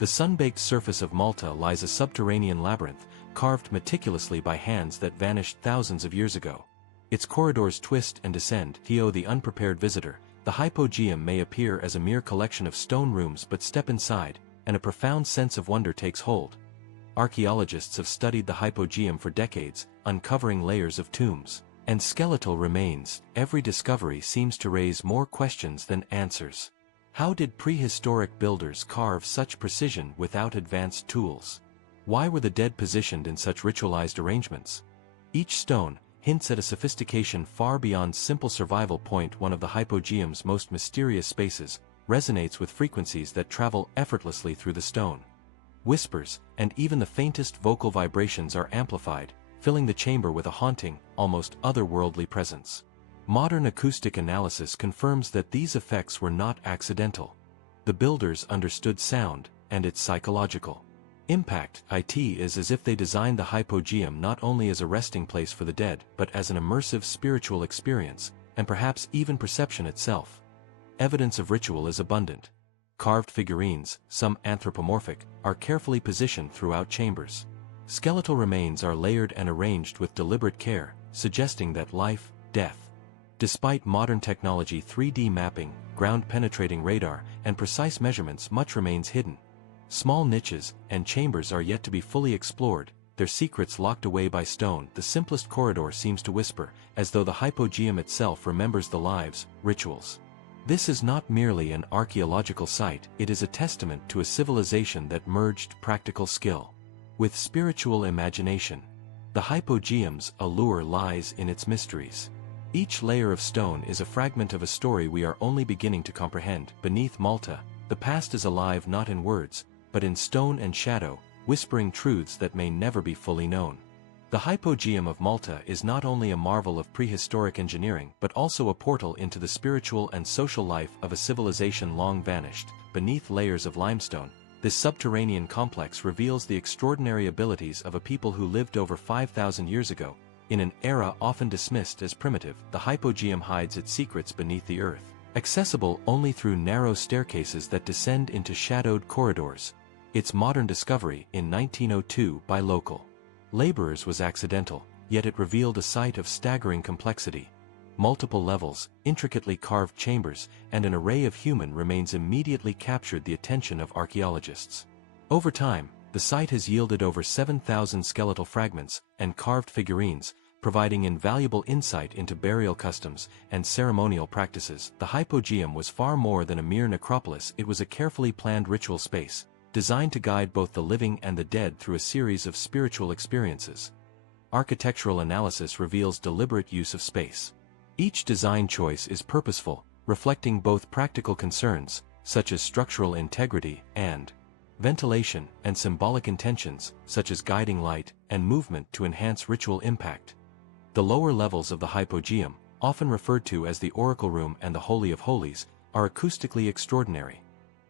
The sun-baked surface of Malta lies a subterranean labyrinth, carved meticulously by hands that vanished thousands of years ago. Its corridors twist and descend. To the unprepared visitor, the Hypogeum may appear as a mere collection of stone rooms, but step inside, and a profound sense of wonder takes hold. Archaeologists have studied the Hypogeum for decades, uncovering layers of tombs and skeletal remains. Every discovery seems to raise more questions than answers. How did prehistoric builders carve such precision without advanced tools? Why were the dead positioned in such ritualized arrangements? Each stone hints at a sophistication far beyond simple survival. One of the Hypogeum's most mysterious spaces resonates with frequencies that travel effortlessly through the stone. Whispers, and even the faintest vocal vibrations are amplified, filling the chamber with a haunting, almost otherworldly presence. Modern acoustic analysis confirms that these effects were not accidental. The builders understood sound and its psychological impact. It is as if they designed the Hypogeum not only as a resting place for the dead, but as an immersive spiritual experience, and perhaps even perception itself. Evidence of ritual is abundant. Carved figurines, some anthropomorphic, are carefully positioned throughout chambers. Skeletal remains are layered and arranged with deliberate care, suggesting that life, death. Despite modern technology, 3D mapping, ground-penetrating radar, and precise measurements, much remains hidden. Small niches and chambers are yet to be fully explored, their secrets locked away by stone. The simplest corridor seems to whisper, as though the Hypogeum itself remembers the lives, rituals. This is not merely an archaeological site, it is a testament to a civilization that merged practical skill with spiritual imagination. The Hypogeum's allure lies in its mysteries. Each layer of stone is a fragment of a story we are only beginning to comprehend. Beneath Malta, the past is alive not in words, but in stone and shadow, whispering truths that may never be fully known. The Hypogeum of Malta is not only a marvel of prehistoric engineering, but also a portal into the spiritual and social life of a civilization long vanished. Beneath layers of limestone, this subterranean complex reveals the extraordinary abilities of a people who lived over 5,000 years ago. In an era often dismissed as primitive, the Hypogeum hides its secrets beneath the earth, accessible only through narrow staircases that descend into shadowed corridors. Its modern discovery in 1902 by local laborers was accidental, yet it revealed a site of staggering complexity. Multiple levels, intricately carved chambers, and an array of human remains immediately captured the attention of archaeologists. Over time, the site has yielded over 7,000 skeletal fragments and carved figurines, providing invaluable insight into burial customs and ceremonial practices. The Hypogeum was far more than a mere necropolis, it was a carefully planned ritual space, designed to guide both the living and the dead through a series of spiritual experiences. Architectural analysis reveals deliberate use of space. Each design choice is purposeful, reflecting both practical concerns, such as structural integrity and ventilation, and symbolic intentions, such as guiding light and movement to enhance ritual impact. The lower levels of the Hypogeum, often referred to as the Oracle Room and the Holy of Holies, are acoustically extraordinary.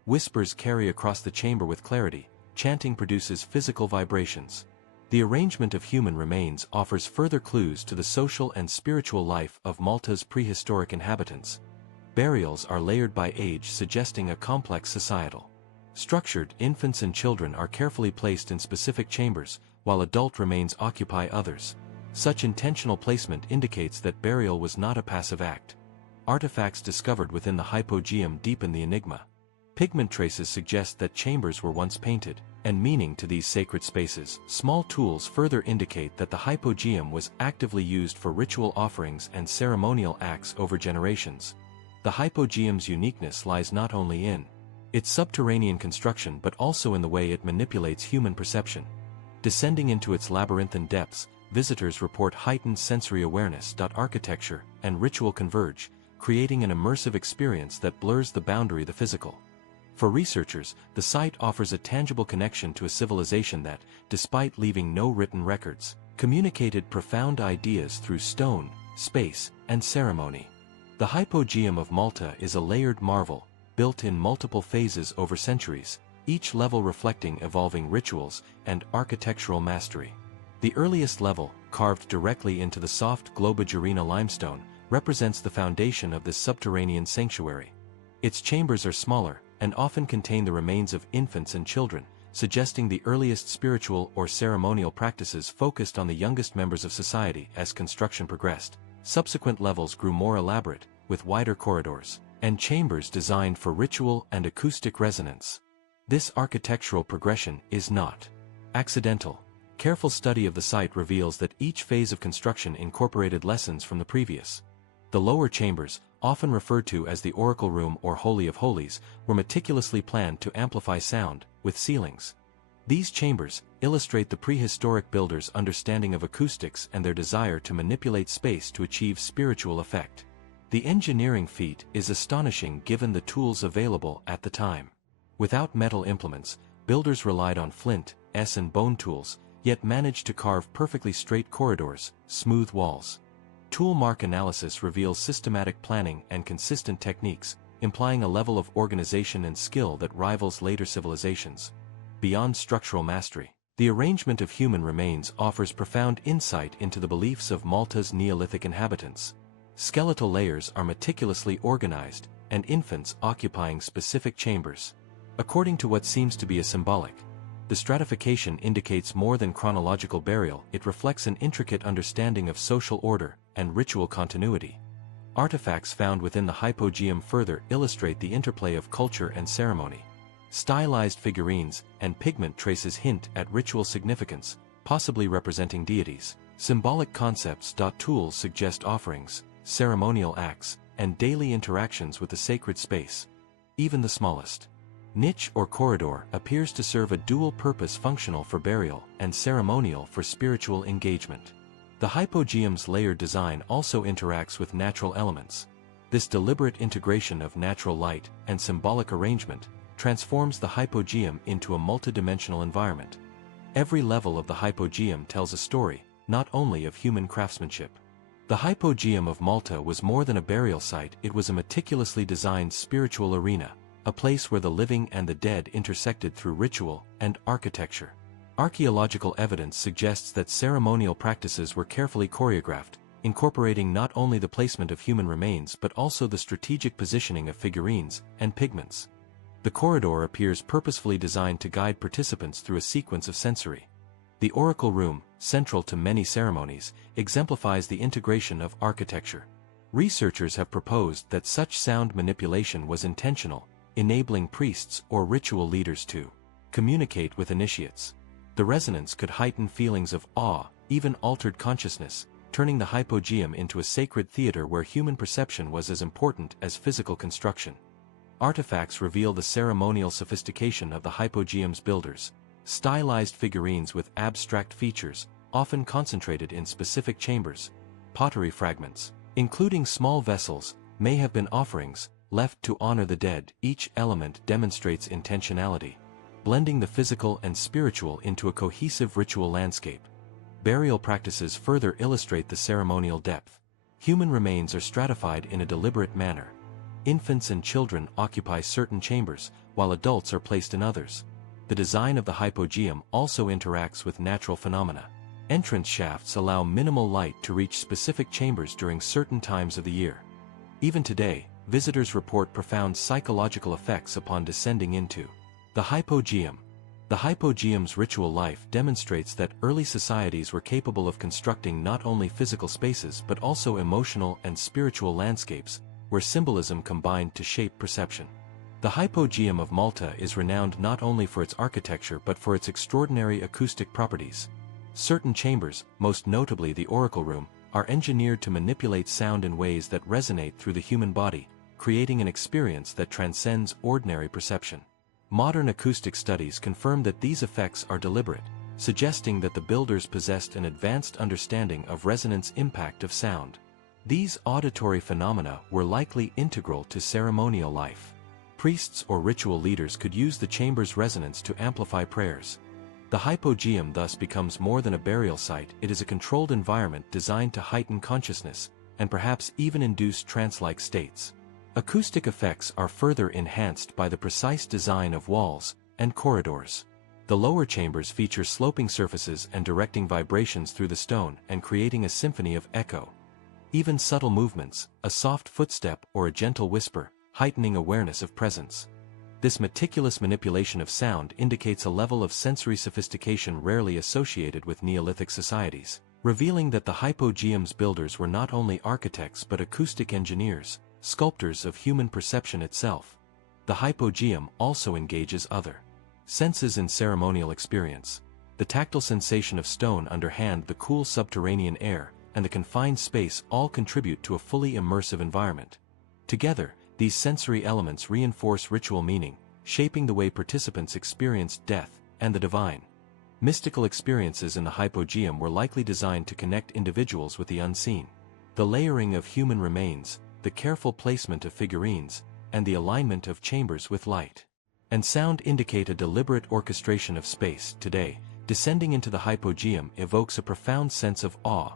Whispers carry across the chamber with clarity, chanting produces physical vibrations. The arrangement of human remains offers further clues to the social and spiritual life of Malta's prehistoric inhabitants. Burials are layered by age, suggesting a complex societal structure. Infants and children are carefully placed in specific chambers, while adult remains occupy others. Such intentional placement indicates that burial was not a passive act. Artifacts discovered within the Hypogeum deepen the enigma. Pigment traces suggest that chambers were once painted, and meaning to these sacred spaces. Small tools further indicate that the Hypogeum was actively used for ritual offerings and ceremonial acts over generations. The Hypogeum's uniqueness lies not only in its subterranean construction but also in the way it manipulates human perception. Descending into its labyrinthine depths, visitors report heightened sensory awareness. Architecture and ritual converge, creating an immersive experience that blurs the boundary of the physical. For researchers, the site offers a tangible connection to a civilization that, despite leaving no written records, communicated profound ideas through stone, space, and ceremony. The Hypogeum of Malta is a layered marvel, built in multiple phases over centuries, each level reflecting evolving rituals and architectural mastery. The earliest level, carved directly into the soft Globigerina limestone, represents the foundation of this subterranean sanctuary. Its chambers are smaller, and often contain the remains of infants and children, suggesting the earliest spiritual or ceremonial practices focused on the youngest members of society. As construction progressed, subsequent levels grew more elaborate, with wider corridors and chambers designed for ritual and acoustic resonance. This architectural progression is not accidental. Careful study of the site reveals that each phase of construction incorporated lessons from the previous. The lower chambers, often referred to as the oracle room or Holy of Holies, were meticulously planned to amplify sound, with ceilings. These chambers illustrate the prehistoric builders' understanding of acoustics and their desire to manipulate space to achieve spiritual effect. The engineering feat is astonishing given the tools available at the time. Without metal implements, builders relied on flint, and bone tools, yet managed to carve perfectly straight corridors, smooth walls. Tool mark analysis reveals systematic planning and consistent techniques, implying a level of organization and skill that rivals later civilizations. Beyond structural mastery, the arrangement of human remains offers profound insight into the beliefs of Malta's Neolithic inhabitants. Skeletal layers are meticulously organized, and infants occupying specific chambers. According to what seems to be a symbolic, the stratification indicates more than chronological burial. It reflects an intricate understanding of social order and ritual continuity. Artifacts found within the Hypogeum further illustrate the interplay of culture and ceremony. Stylized figurines and pigment traces hint at ritual significance, possibly representing deities. Symbolic concepts. Tools suggest offerings, ceremonial acts, and daily interactions with the sacred space. Even the smallest niche or corridor appears to serve a dual purpose, functional for burial and ceremonial for spiritual engagement. The Hypogeum's layered design also interacts with natural elements. This deliberate integration of natural light and symbolic arrangement transforms the Hypogeum into a multidimensional environment. Every level of the Hypogeum tells a story, not only of human craftsmanship. The Hypogeum of Malta was more than a burial site. It was a meticulously designed spiritual arena, a place where the living and the dead intersected through ritual and architecture. Archaeological evidence suggests that ceremonial practices were carefully choreographed, incorporating not only the placement of human remains but also the strategic positioning of figurines and pigments. The corridor appears purposefully designed to guide participants through a sequence of sensory. The oracle room, central to many ceremonies, exemplifies the integration of architecture. Researchers have proposed that such sound manipulation was intentional, enabling priests or ritual leaders to communicate with initiates. The resonance could heighten feelings of awe, even altered consciousness, turning the Hypogeum into a sacred theater where human perception was as important as physical construction. Artifacts reveal the ceremonial sophistication of the Hypogeum's builders. Stylized figurines with abstract features, often concentrated in specific chambers. Pottery fragments, including small vessels, may have been offerings left to honor the dead. Each element demonstrates intentionality, blending the physical and spiritual into a cohesive ritual landscape. Burial practices further illustrate the ceremonial depth. Human remains are stratified in a deliberate manner. Infants and children occupy certain chambers, while adults are placed in others. The design of the Hypogeum also interacts with natural phenomena. Entrance shafts allow minimal light to reach specific chambers during certain times of the year. Even today, visitors report profound psychological effects upon descending into the Hypogeum. The Hypogeum's ritual life demonstrates that early societies were capable of constructing not only physical spaces but also emotional and spiritual landscapes, where symbolism combined to shape perception. The Hypogeum of Malta is renowned not only for its architecture but for its extraordinary acoustic properties. Certain chambers, most notably the oracle room, are engineered to manipulate sound in ways that resonate through the human body, creating an experience that transcends ordinary perception. Modern acoustic studies confirm that these effects are deliberate, suggesting that the builders possessed an advanced understanding of resonance impact of sound. These auditory phenomena were likely integral to ceremonial life. Priests or ritual leaders could use the chamber's resonance to amplify prayers. The Hypogeum thus becomes more than a burial site. It is a controlled environment designed to heighten consciousness, and perhaps even induce trance-like states. Acoustic effects are further enhanced by the precise design of walls and corridors. The lower chambers feature sloping surfaces and directing vibrations through the stone and creating a symphony of echo. Even subtle movements, a soft footstep or a gentle whisper, heightening awareness of presence. This meticulous manipulation of sound indicates a level of sensory sophistication rarely associated with Neolithic societies, revealing that the Hypogeum's builders were not only architects but acoustic engineers, sculptors of human perception itself. The Hypogeum also engages other senses in ceremonial experience. The tactile sensation of stone under hand, the cool subterranean air, and the confined space all contribute to a fully immersive environment. Together, these sensory elements reinforce ritual meaning, shaping the way participants experience death and the divine. Mystical experiences in the Hypogeum were likely designed to connect individuals with the unseen. The layering of human remains, the careful placement of figurines, and the alignment of chambers with light and sound indicate a deliberate orchestration of space. Today, descending into the Hypogeum evokes a profound sense of awe.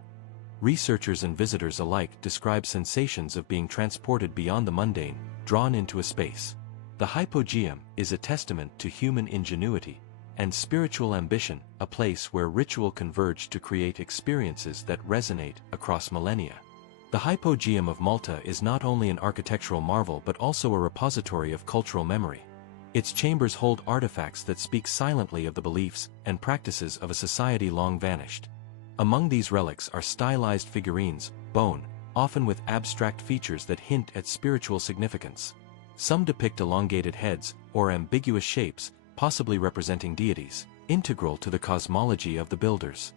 Researchers and visitors alike describe sensations of being transported beyond the mundane, drawn into a space. The Hypogeum is a testament to human ingenuity and spiritual ambition, a place where ritual converged to create experiences that resonate across millennia. The Hypogeum of Malta is not only an architectural marvel but also a repository of cultural memory. Its chambers hold artifacts that speak silently of the beliefs and practices of a society long vanished. Among these relics are stylized figurines, bone, often with abstract features that hint at spiritual significance. Some depict elongated heads or ambiguous shapes, possibly representing deities, integral to the cosmology of the builders.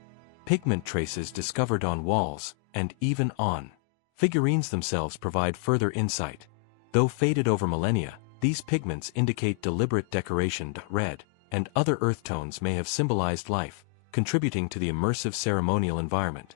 Pigment traces discovered on walls, and even on figurines themselves provide further insight. Though faded over millennia, these pigments indicate deliberate decoration. Red and other earth tones may have symbolized life, contributing to the immersive ceremonial environment.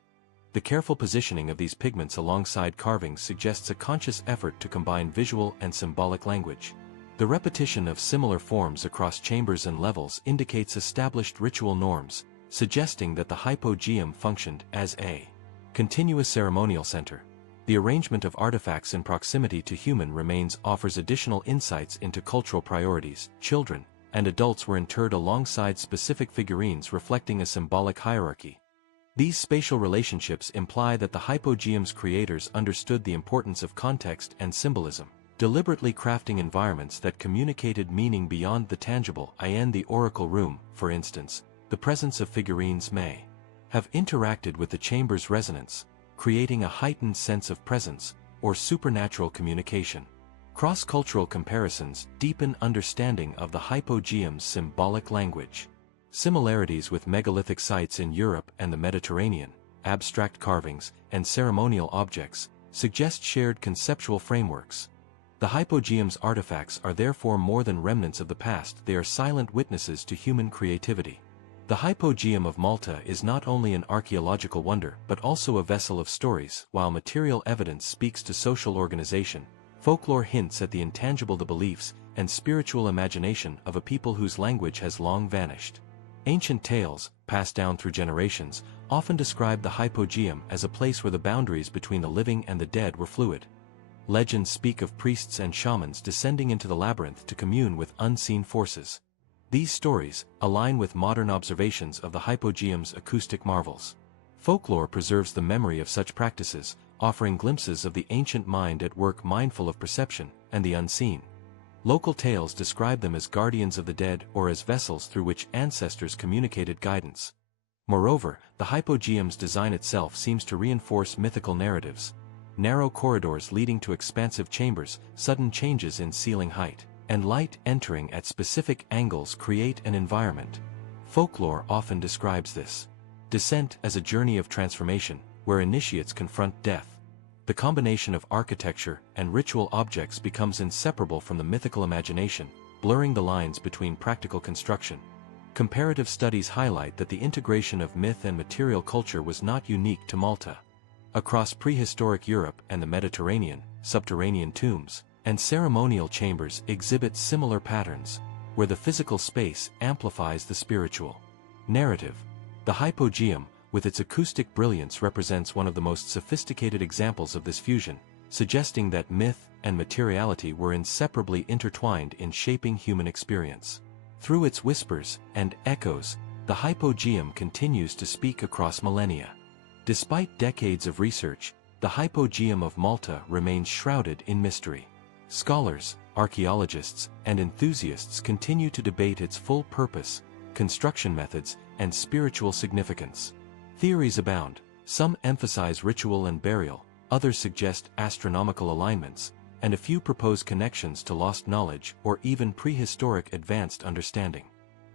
The careful positioning of these pigments alongside carvings suggests a conscious effort to combine visual and symbolic language. The repetition of similar forms across chambers and levels indicates established ritual norms, suggesting that the Hypogeum functioned as a continuous ceremonial center. The arrangement of artifacts in proximity to human remains offers additional insights into cultural priorities. Children and adults were interred alongside specific figurines, reflecting a symbolic hierarchy. These spatial relationships imply that the Hypogeum's creators understood the importance of context and symbolism, deliberately crafting environments that communicated meaning beyond the tangible. In the oracle room, for instance, the presence of figurines may have interacted with the chamber's resonance, creating a heightened sense of presence or supernatural communication. Cross-cultural comparisons deepen understanding of the Hypogeum's symbolic language. Similarities with megalithic sites in Europe and the Mediterranean, abstract carvings, and ceremonial objects suggest shared conceptual frameworks. The Hypogeum's artifacts are therefore more than remnants of the past, they are silent witnesses to human creativity. The Hypogeum of Malta is not only an archaeological wonder but also a vessel of stories. While material evidence speaks to social organization, folklore hints at the intangible, the beliefs and spiritual imagination of a people whose language has long vanished. Ancient tales, passed down through generations, often describe the Hypogeum as a place where the boundaries between the living and the dead were fluid. Legends speak of priests and shamans descending into the labyrinth to commune with unseen forces. These stories align with modern observations of the Hypogeum's acoustic marvels. Folklore preserves the memory of such practices, offering glimpses of the ancient mind at work, mindful of perception and the unseen. Local tales describe them as guardians of the dead or as vessels through which ancestors communicated guidance. Moreover, the Hypogeum's design itself seems to reinforce mythical narratives. Narrow corridors leading to expansive chambers, sudden changes in ceiling height, and light entering at specific angles create an environment. Folklore often describes this descent as a journey of transformation, where initiates confront death. The combination of architecture and ritual objects becomes inseparable from the mythical imagination, blurring the lines between practical construction. Comparative studies highlight that the integration of myth and material culture was not unique to Malta. Across prehistoric Europe and the Mediterranean, subterranean tombs and ceremonial chambers exhibit similar patterns, where the physical space amplifies the spiritual narrative. The Hypogeum, with its acoustic brilliance, represents one of the most sophisticated examples of this fusion, suggesting that myth and materiality were inseparably intertwined in shaping human experience. Through its whispers and echoes, the Hypogeum continues to speak across millennia. Despite decades of research, the Hypogeum of Malta remains shrouded in mystery. Scholars, archaeologists, and enthusiasts continue to debate its full purpose, construction methods, and spiritual significance. Theories abound. Some emphasize ritual and burial, others suggest astronomical alignments, and a few propose connections to lost knowledge or even prehistoric advanced understanding.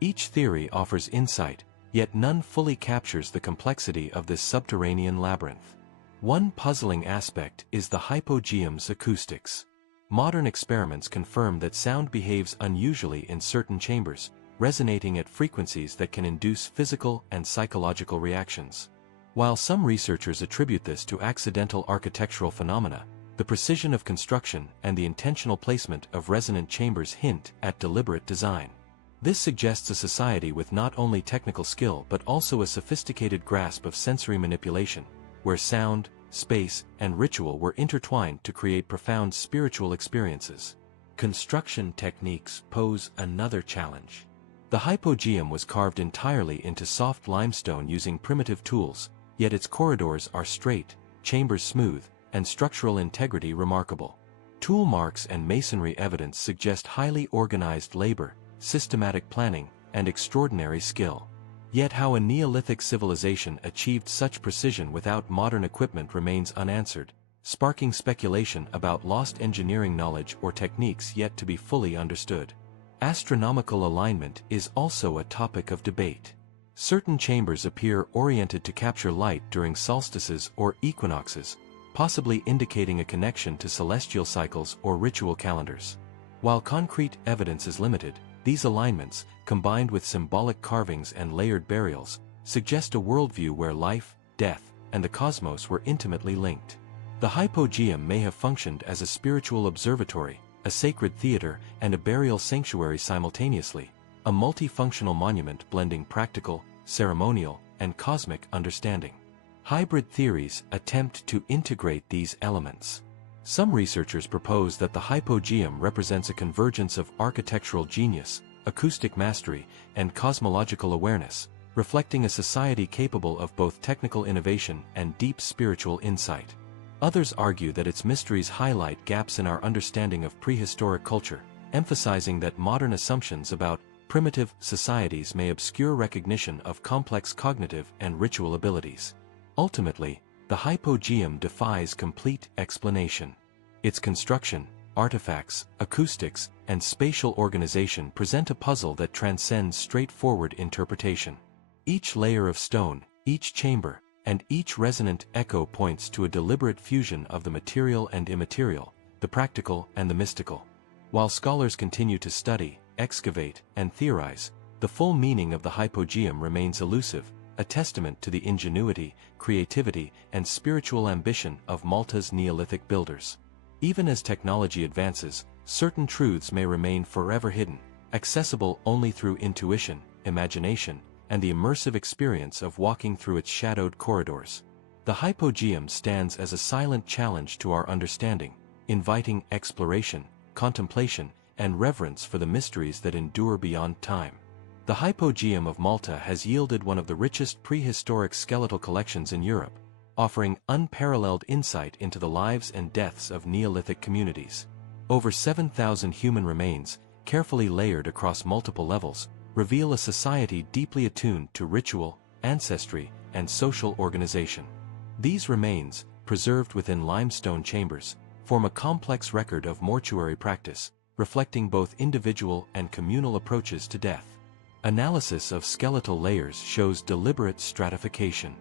Each theory offers insight, yet none fully captures the complexity of this subterranean labyrinth. One puzzling aspect is the Hypogeum's acoustics. Modern experiments confirm that sound behaves unusually in certain chambers, resonating at frequencies that can induce physical and psychological reactions. While some researchers attribute this to accidental architectural phenomena, the precision of construction and the intentional placement of resonant chambers hint at deliberate design. This suggests a society with not only technical skill but also a sophisticated grasp of sensory manipulation, where sound, space, and ritual were intertwined to create profound spiritual experiences. Construction techniques pose another challenge. The Hypogeum was carved entirely into soft limestone using primitive tools, yet its corridors are straight, chambers smooth, and structural integrity remarkable. Tool marks and masonry evidence suggest highly organized labor, systematic planning, and extraordinary skill. Yet how a Neolithic civilization achieved such precision without modern equipment remains unanswered, sparking speculation about lost engineering knowledge or techniques yet to be fully understood. Astronomical alignment is also a topic of debate. Certain chambers appear oriented to capture light during solstices or equinoxes, possibly indicating a connection to celestial cycles or ritual calendars. While concrete evidence is limited, these alignments, combined with symbolic carvings and layered burials, suggest a worldview where life, death, and the cosmos were intimately linked. The Hypogeum may have functioned as a spiritual observatory, a sacred theater, and a burial sanctuary simultaneously, a multifunctional monument blending practical, ceremonial, and cosmic understanding. Hybrid theories attempt to integrate these elements. Some researchers propose that the Hypogeum represents a convergence of architectural genius, acoustic mastery, and cosmological awareness, reflecting a society capable of both technical innovation and deep spiritual insight. Others argue that its mysteries highlight gaps in our understanding of prehistoric culture, emphasizing that modern assumptions about primitive societies may obscure recognition of complex cognitive and ritual abilities. Ultimately, the Hypogeum defies complete explanation. Its construction, artifacts, acoustics, and spatial organization present a puzzle that transcends straightforward interpretation. Each layer of stone, each chamber, and each resonant echo points to a deliberate fusion of the material and immaterial, the practical and the mystical. While scholars continue to study, excavate, and theorize, the full meaning of the Hypogeum remains elusive, a testament to the ingenuity, creativity, and spiritual ambition of Malta's Neolithic builders. Even as technology advances, certain truths may remain forever hidden, accessible only through intuition, imagination, and the immersive experience of walking through its shadowed corridors. The Hypogeum stands as a silent challenge to our understanding, inviting exploration, contemplation, and reverence for the mysteries that endure beyond time. The Hypogeum of Malta has yielded one of the richest prehistoric skeletal collections in Europe, offering unparalleled insight into the lives and deaths of Neolithic communities. Over 7,000 human remains, carefully layered across multiple levels, reveal a society deeply attuned to ritual, ancestry, and social organization. These remains, preserved within limestone chambers, form a complex record of mortuary practice, reflecting both individual and communal approaches to death. Analysis of skeletal layers shows deliberate stratification.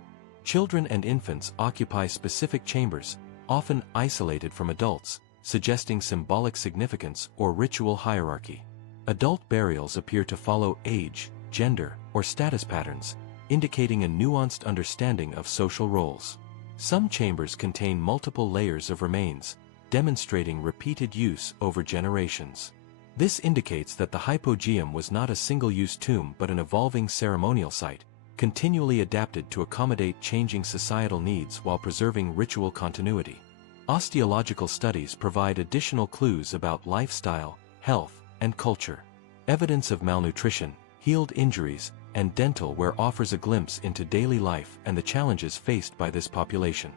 Children and infants occupy specific chambers, often isolated from adults, suggesting symbolic significance or ritual hierarchy. Adult burials appear to follow age, gender, or status patterns, indicating a nuanced understanding of social roles. Some chambers contain multiple layers of remains, demonstrating repeated use over generations. This indicates that the Hypogeum was not a single-use tomb but an evolving ceremonial site, continually adapted to accommodate changing societal needs while preserving ritual continuity. Osteological studies provide additional clues about lifestyle, health, and culture. Evidence of malnutrition, healed injuries, and dental wear offers a glimpse into daily life and the challenges faced by this population.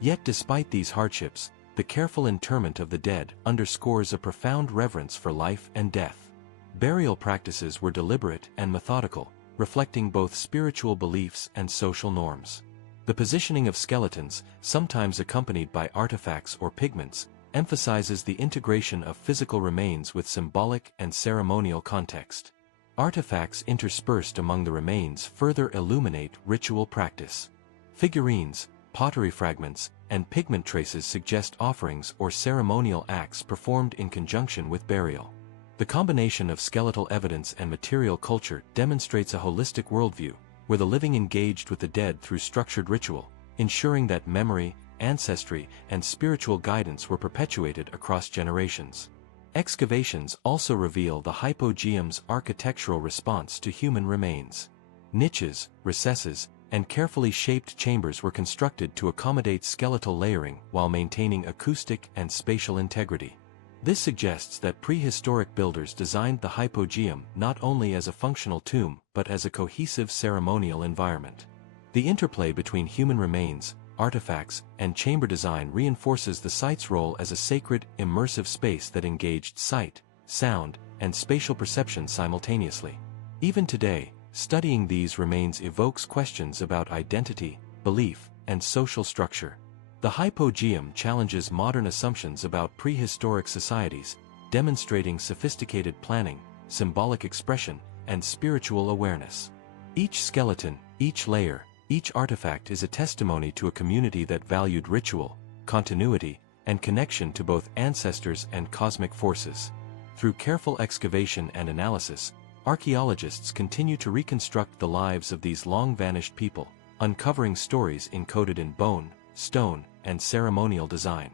Yet despite these hardships, the careful interment of the dead underscores a profound reverence for life and death. Burial practices were deliberate and methodical, reflecting both spiritual beliefs and social norms. The positioning of skeletons, sometimes accompanied by artifacts or pigments, emphasizes the integration of physical remains with symbolic and ceremonial context. Artifacts interspersed among the remains further illuminate ritual practice. Figurines, pottery fragments, and pigment traces suggest offerings or ceremonial acts performed in conjunction with burial. The combination of skeletal evidence and material culture demonstrates a holistic worldview, where the living engaged with the dead through structured ritual, ensuring that memory, ancestry, and spiritual guidance were perpetuated across generations. Excavations also reveal the Hypogeum's architectural response to human remains. Niches, recesses, and carefully shaped chambers were constructed to accommodate skeletal layering while maintaining acoustic and spatial integrity. This suggests that prehistoric builders designed the Hypogeum not only as a functional tomb but as a cohesive ceremonial environment. The interplay between human remains, artifacts, and chamber design reinforces the site's role as a sacred, immersive space that engaged sight, sound, and spatial perception simultaneously. Even today, studying these remains evokes questions about identity, belief, and social structure. The Hypogeum challenges modern assumptions about prehistoric societies, demonstrating sophisticated planning, symbolic expression, and spiritual awareness. Each skeleton, each layer, each artifact is a testimony to a community that valued ritual, continuity, and connection to both ancestors and cosmic forces. Through careful excavation and analysis, archaeologists continue to reconstruct the lives of these long-vanished people, uncovering stories encoded in bone, stone, and ceremonial design.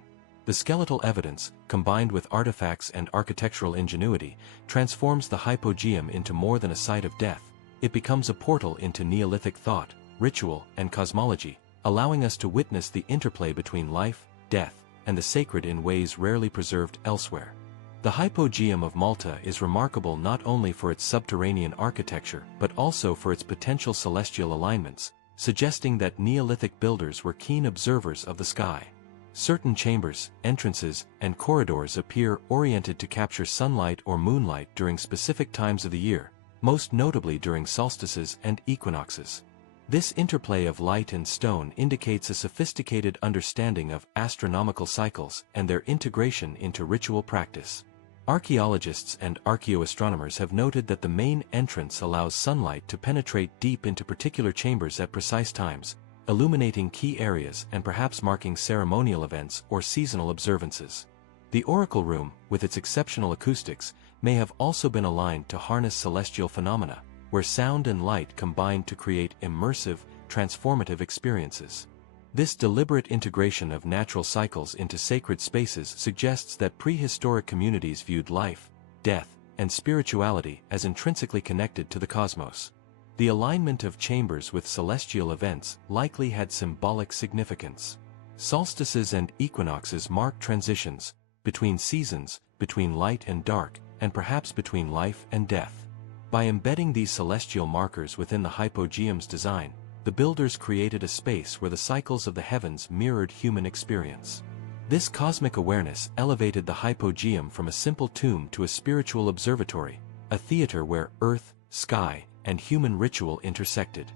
The skeletal evidence, combined with artifacts and architectural ingenuity, transforms the Hypogeum into more than a site of death. It becomes a portal into Neolithic thought, ritual, and cosmology, allowing us to witness the interplay between life, death, and the sacred in ways rarely preserved elsewhere. The Hypogeum of Malta is remarkable not only for its subterranean architecture but also for its potential celestial alignments, suggesting that Neolithic builders were keen observers of the sky. Certain chambers, entrances, and corridors appear oriented to capture sunlight or moonlight during specific times of the year, most notably during solstices and equinoxes. This interplay of light and stone indicates a sophisticated understanding of astronomical cycles and their integration into ritual practice. Archaeologists and archaeoastronomers have noted that the main entrance allows sunlight to penetrate deep into particular chambers at precise times, illuminating key areas and perhaps marking ceremonial events or seasonal observances. The oracle room, with its exceptional acoustics, may have also been aligned to harness celestial phenomena, where sound and light combine to create immersive, transformative experiences. This deliberate integration of natural cycles into sacred spaces suggests that prehistoric communities viewed life, death, and spirituality as intrinsically connected to the cosmos. The alignment of chambers with celestial events likely had symbolic significance. Solstices and equinoxes mark transitions between seasons, between light and dark, and perhaps between life and death. By embedding these celestial markers within the Hypogeum's design, the builders created a space where the cycles of the heavens mirrored human experience. This cosmic awareness elevated the Hypogeum from a simple tomb to a spiritual observatory, a theater where earth, sky, and human ritual intersected.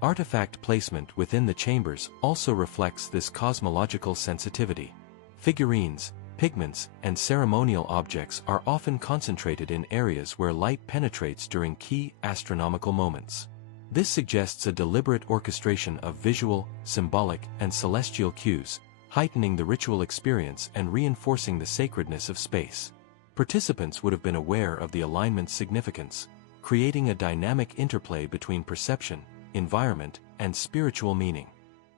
Artifact placement within the chambers also reflects this cosmological sensitivity. Figurines, pigments, and ceremonial objects are often concentrated in areas where light penetrates during key astronomical moments. This suggests a deliberate orchestration of visual, symbolic, and celestial cues, heightening the ritual experience and reinforcing the sacredness of space. Participants would have been aware of the alignment's significance, creating a dynamic interplay between perception, environment, and spiritual meaning.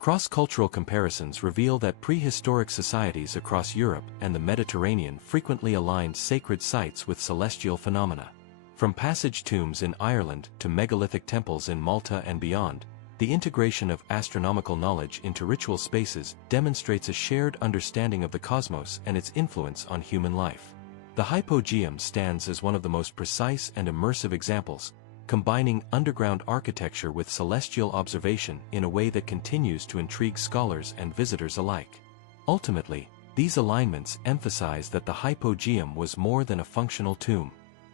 Cross-cultural comparisons reveal that prehistoric societies across Europe and the Mediterranean frequently aligned sacred sites with celestial phenomena. From passage tombs in Ireland to megalithic temples in Malta and beyond, the integration of astronomical knowledge into ritual spaces demonstrates a shared understanding of the cosmos and its influence on human life. The Hypogeum stands as one of the most precise and immersive examples, combining underground architecture with celestial observation in a way that continues to intrigue scholars and visitors alike. Ultimately, These alignments emphasize that the Hypogeum was more than a functional tomb.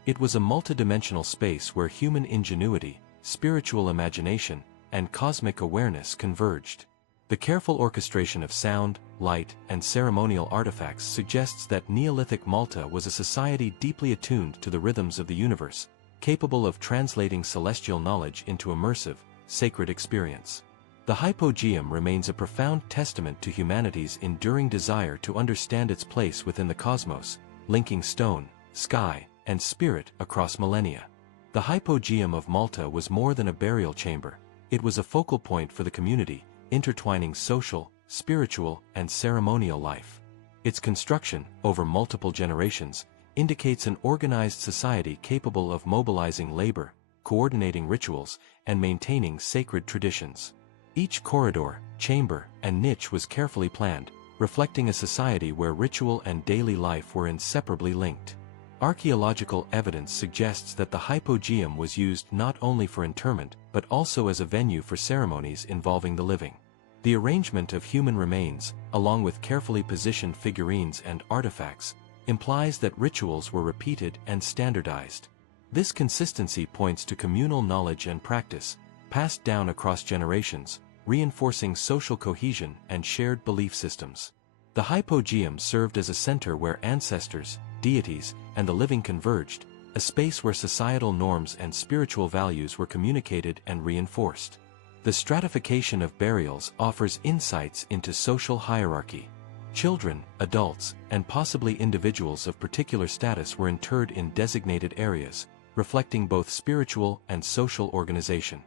It was a multidimensional space where human ingenuity, spiritual imagination, and cosmic awareness converged. The careful orchestration of sound, light, and ceremonial artifacts suggests that Neolithic Malta was a society deeply attuned to the rhythms of the universe, capable of translating celestial knowledge into immersive, sacred experience. The Hypogeum remains a profound testament to humanity's enduring desire to understand its place within the cosmos, linking stone, sky, and spirit across millennia. The Hypogeum of Malta was more than a burial chamber. It was a focal point for the community, intertwining social, spiritual, and ceremonial life. Its construction, over multiple generations, indicates an organized society capable of mobilizing labor, coordinating rituals, and maintaining sacred traditions. Each corridor, chamber, and niche was carefully planned, reflecting a society where ritual and daily life were inseparably linked. Archaeological evidence suggests that the Hypogeum was used not only for interment but also as a venue for ceremonies involving the living. The arrangement of human remains, along with carefully positioned figurines and artifacts, implies that rituals were repeated and standardized. This consistency points to communal knowledge and practice, passed down across generations, reinforcing social cohesion and shared belief systems. The Hypogeum served as a center where ancestors, deities, and the living converged, a space where societal norms and spiritual values were communicated and reinforced. The stratification of burials offers insights into social hierarchy. Children, adults, and possibly individuals of particular status were interred in designated areas, reflecting both spiritual and social organization.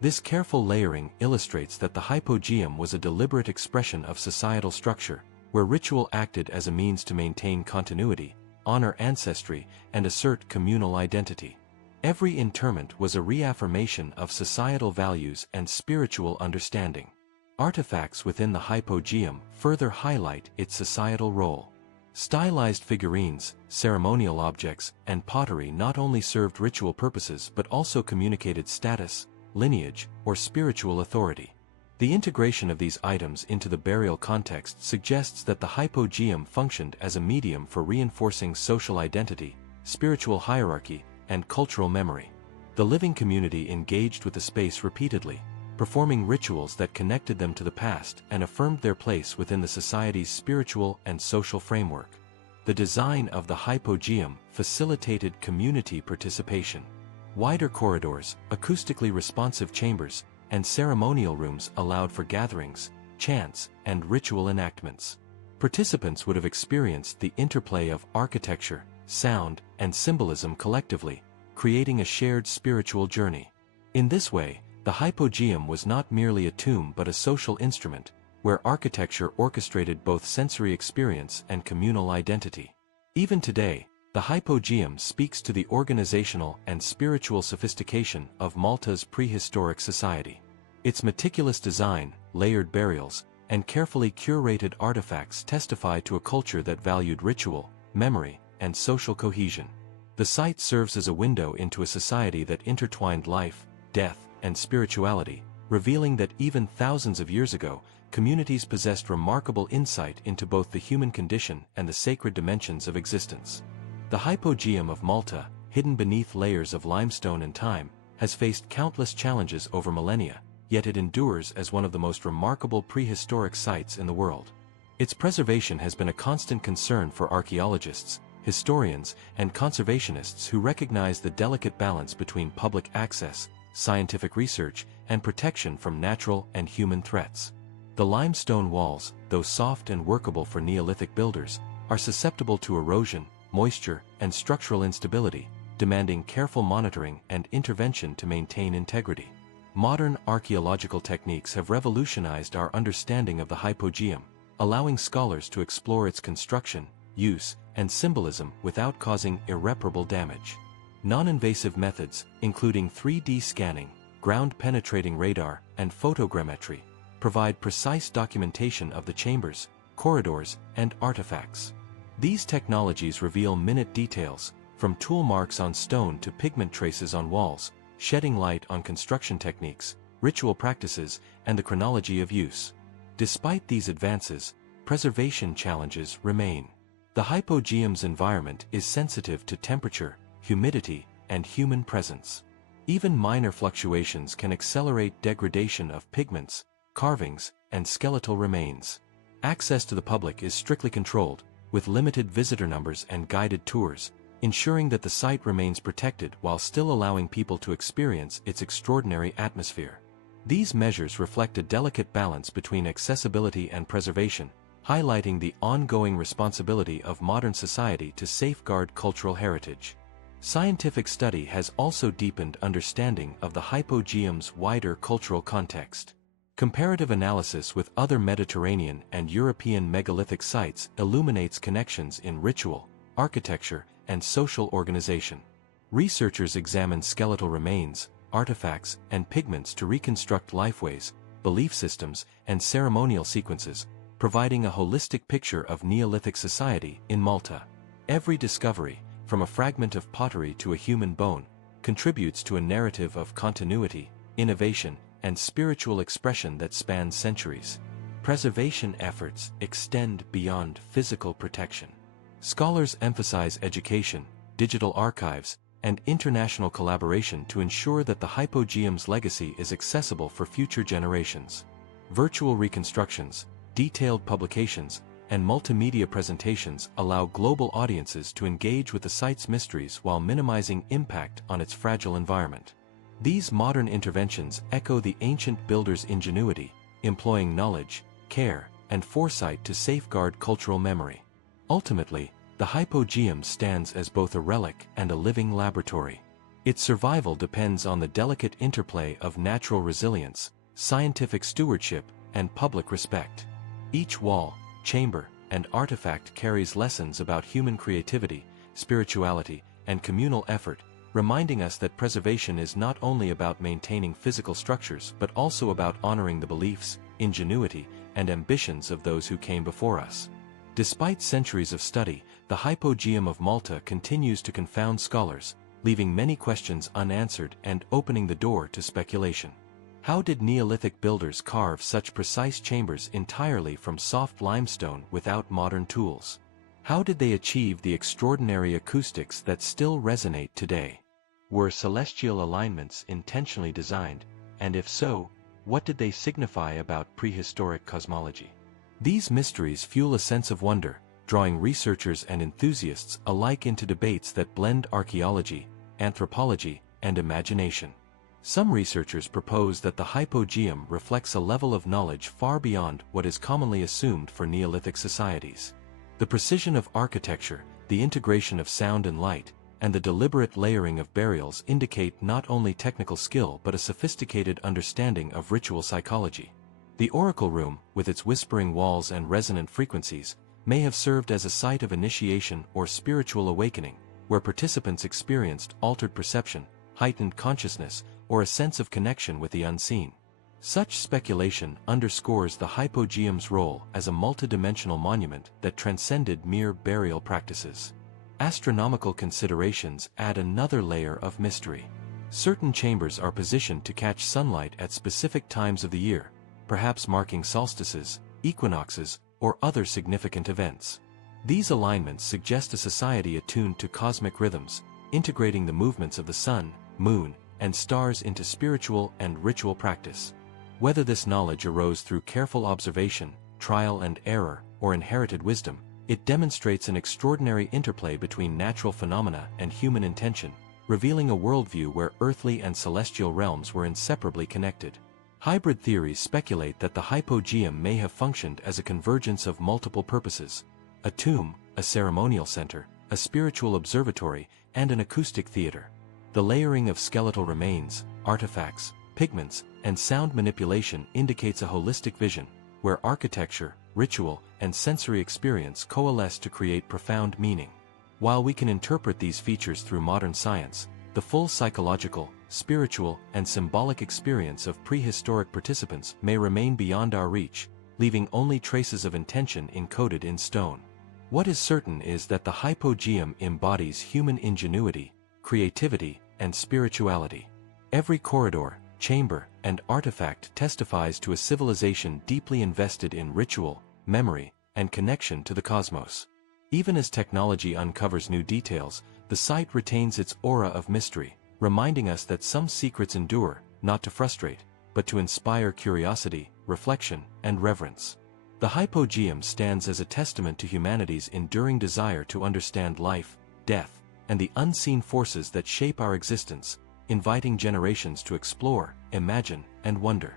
This careful layering illustrates that the Hypogeum was a deliberate expression of societal structure, where ritual acted as a means to maintain continuity, honor ancestry, and assert communal identity. Every interment was a reaffirmation of societal values and spiritual understanding. Artifacts within the Hypogeum further highlight its societal role. Stylized figurines, ceremonial objects, and pottery not only served ritual purposes but also communicated status, lineage, or spiritual authority. The integration of these items into the burial context suggests that the Hypogeum functioned as a medium for reinforcing social identity, spiritual hierarchy, and cultural memory. The living community engaged with the space repeatedly, performing rituals that connected them to the past and affirmed their place within the society's spiritual and social framework. The design of the Hypogeum facilitated community participation. Wider corridors, acoustically responsive chambers, and ceremonial rooms allowed for gatherings, chants, and ritual enactments. Participants would have experienced the interplay of architecture, sound, and symbolism collectively, creating a shared spiritual journey. In this way, the Hypogeum was not merely a tomb but a social instrument, where architecture orchestrated both sensory experience and communal identity. Even today, the Hypogeum speaks to the organizational and spiritual sophistication of Malta's prehistoric society. Its meticulous design, layered burials, and carefully curated artifacts testify to a culture that valued ritual, memory, and social cohesion. The site serves as a window into a society that intertwined life, death, and spirituality, revealing that even thousands of years ago, communities possessed remarkable insight into both the human condition and the sacred dimensions of existence. The Hypogeum of Malta, hidden beneath layers of limestone and time, has faced countless challenges over millennia, yet it endures as one of the most remarkable prehistoric sites in the world. Its preservation has been a constant concern for archaeologists, historians, and conservationists who recognize the delicate balance between public access, scientific research, and protection from natural and human threats. The limestone walls, though soft and workable for Neolithic builders, are susceptible to erosion, moisture, and structural instability, demanding careful monitoring and intervention to maintain integrity. Modern archaeological techniques have revolutionized our understanding of the Hypogeum, allowing scholars to explore its construction, use, and symbolism without causing irreparable damage. Non-invasive methods, including 3D scanning, ground-penetrating radar, and photogrammetry, provide precise documentation of the chambers, corridors, and artifacts. These technologies reveal minute details, from tool marks on stone to pigment traces on walls, shedding light on construction techniques, ritual practices, and the chronology of use. Despite these advances, preservation challenges remain. The Hypogeum's environment is sensitive to temperature, humidity, and human presence. Even minor fluctuations can accelerate degradation of pigments, carvings, and skeletal remains. Access to the public is strictly controlled, with limited visitor numbers and guided tours, ensuring that the site remains protected while still allowing people to experience its extraordinary atmosphere. These measures reflect a delicate balance between accessibility and preservation, highlighting the ongoing responsibility of modern society to safeguard cultural heritage. Scientific study has also deepened understanding of the Hypogeum's wider cultural context. Comparative analysis with other Mediterranean and European megalithic sites illuminates connections in ritual, architecture, and social organization. Researchers examine skeletal remains, artifacts, and pigments to reconstruct lifeways, belief systems, and ceremonial sequences, providing a holistic picture of Neolithic society in Malta. Every discovery, from a fragment of pottery to a human bone, contributes to a narrative of continuity, innovation, and spiritual expression that spans centuries. Preservation efforts extend beyond physical protection. Scholars emphasize education, digital archives, and international collaboration to ensure that the Hypogeum's legacy is accessible for future generations. Virtual reconstructions, detailed publications, and multimedia presentations allow global audiences to engage with the site's mysteries while minimizing impact on its fragile environment. These modern interventions echo the ancient builders' ingenuity, employing knowledge, care, and foresight to safeguard cultural memory. Ultimately, the Hypogeum stands as both a relic and a living laboratory. Its survival depends on the delicate interplay of natural resilience, scientific stewardship, and public respect. Each wall, chamber, and artifact carries lessons about human creativity, spirituality, and communal effort, reminding us that preservation is not only about maintaining physical structures but also about honoring the beliefs, ingenuity, and ambitions of those who came before us. Despite centuries of study, the Hypogeum of Malta continues to confound scholars, leaving many questions unanswered and opening the door to speculation. How did Neolithic builders carve such precise chambers entirely from soft limestone without modern tools? How did they achieve the extraordinary acoustics that still resonate today? Were celestial alignments intentionally designed, and if so, what did they signify about prehistoric cosmology? These mysteries fuel a sense of wonder, drawing researchers and enthusiasts alike into debates that blend archaeology, anthropology, and imagination. Some researchers propose that the Hypogeum reflects a level of knowledge far beyond what is commonly assumed for Neolithic societies. The precision of architecture, the integration of sound and light, and the deliberate layering of burials indicate not only technical skill but a sophisticated understanding of ritual psychology. The oracle room, with its whispering walls and resonant frequencies, may have served as a site of initiation or spiritual awakening, where participants experienced altered perception, heightened consciousness, or a sense of connection with the unseen. Such speculation underscores the Hypogeum's role as a multidimensional monument that transcended mere burial practices. Astronomical considerations add another layer of mystery. Certain chambers are positioned to catch sunlight at specific times of the year, perhaps marking solstices, equinoxes, or other significant events. These alignments suggest a society attuned to cosmic rhythms, integrating the movements of the sun, moon, and stars into spiritual and ritual practice. Whether this knowledge arose through careful observation, trial and error, or inherited wisdom, it demonstrates an extraordinary interplay between natural phenomena and human intention, revealing a worldview where earthly and celestial realms were inseparably connected. Hybrid theories speculate that the Hypogeum may have functioned as a convergence of multiple purposes: a tomb, a ceremonial center, a spiritual observatory, and an acoustic theater. The layering of skeletal remains, artifacts, pigments, and sound manipulation indicates a holistic vision, where architecture, ritual, and sensory experience coalesce to create profound meaning. While we can interpret these features through modern science, the full psychological, spiritual, and symbolic experience of prehistoric participants may remain beyond our reach, leaving only traces of intention encoded in stone. What is certain is that the Hypogeum embodies human ingenuity, creativity, and spirituality. Every corridor, chamber, and artifact testifies to a civilization deeply invested in ritual, memory, and connection to the cosmos. Even as technology uncovers new details, the site retains its aura of mystery, reminding us that some secrets endure, not to frustrate, but to inspire curiosity, reflection, and reverence. The Hypogeum stands as a testament to humanity's enduring desire to understand life, death, and the unseen forces that shape our existence, inviting generations to explore, imagine, and wonder.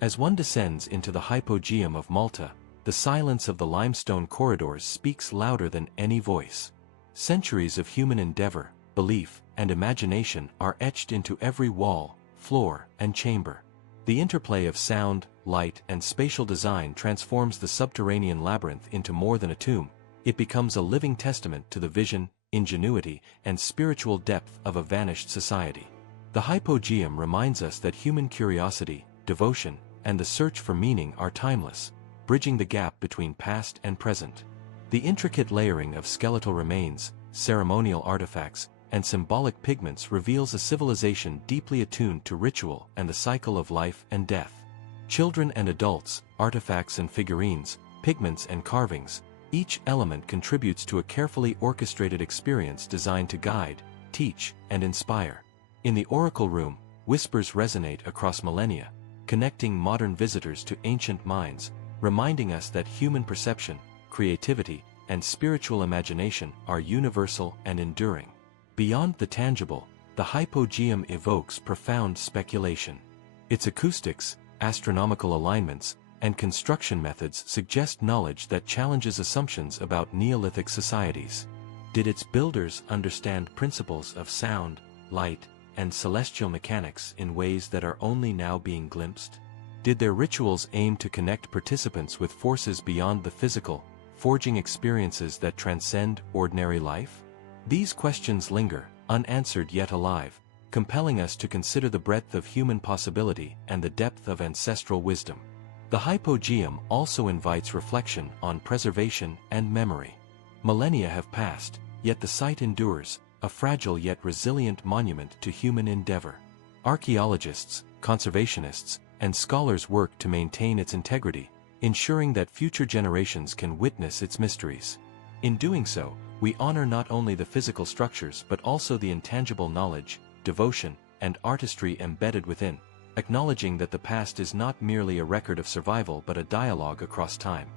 As one descends into the Hypogeum of Malta, the silence of the limestone corridors speaks louder than any voice. Centuries of human endeavor, belief, and imagination are etched into every wall, floor, and chamber. The interplay of sound, light, and spatial design transforms the subterranean labyrinth into more than a tomb. It becomes a living testament to the vision, ingenuity, and spiritual depth of a vanished society. The Hypogeum reminds us that human curiosity, devotion, and the search for meaning are timeless, bridging the gap between past and present. The intricate layering of skeletal remains, ceremonial artifacts, and symbolic pigments reveals a civilization deeply attuned to ritual and the cycle of life and death. Children and adults, artifacts and figurines, pigments and carvings, each element contributes to a carefully orchestrated experience designed to guide, teach, and inspire. In the Oracle Room, whispers resonate across millennia, connecting modern visitors to ancient minds, reminding us that human perception, creativity, and spiritual imagination are universal and enduring. Beyond the tangible, the Hypogeum evokes profound speculation. Its acoustics, astronomical alignments, and construction methods suggest knowledge that challenges assumptions about Neolithic societies. Did its builders understand principles of sound, light, and celestial mechanics in ways that are only now being glimpsed? Did their rituals aim to connect participants with forces beyond the physical, forging experiences that transcend ordinary life? These questions linger, unanswered yet alive, compelling us to consider the breadth of human possibility and the depth of ancestral wisdom. The Hypogeum also invites reflection on preservation and memory. Millennia have passed, yet the site endures, a fragile yet resilient monument to human endeavor. Archaeologists, conservationists, and scholars work to maintain its integrity, ensuring that future generations can witness its mysteries. In doing so, we honor not only the physical structures but also the intangible knowledge, devotion, and artistry embedded within, acknowledging that the past is not merely a record of survival but a dialogue across time.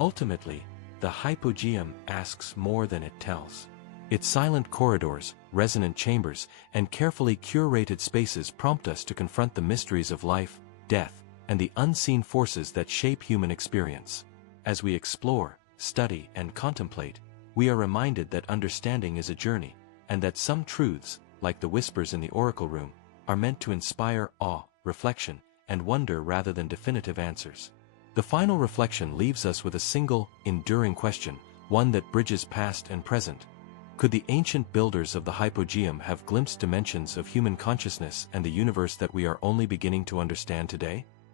Ultimately, the Hypogeum asks more than it tells. Its silent corridors, resonant chambers, and carefully curated spaces prompt us to confront the mysteries of life, death, and the unseen forces that shape human experience. As we explore, study, and contemplate, we are reminded that understanding is a journey, and that some truths, like the whispers in the Oracle Room, are meant to inspire awe, reflection, and wonder rather than definitive answers. The final reflection leaves us with a single, enduring question, one that bridges past and present. Could the ancient builders of the Hypogeum have glimpsed dimensions of human consciousness and the universe that we are only beginning to understand today?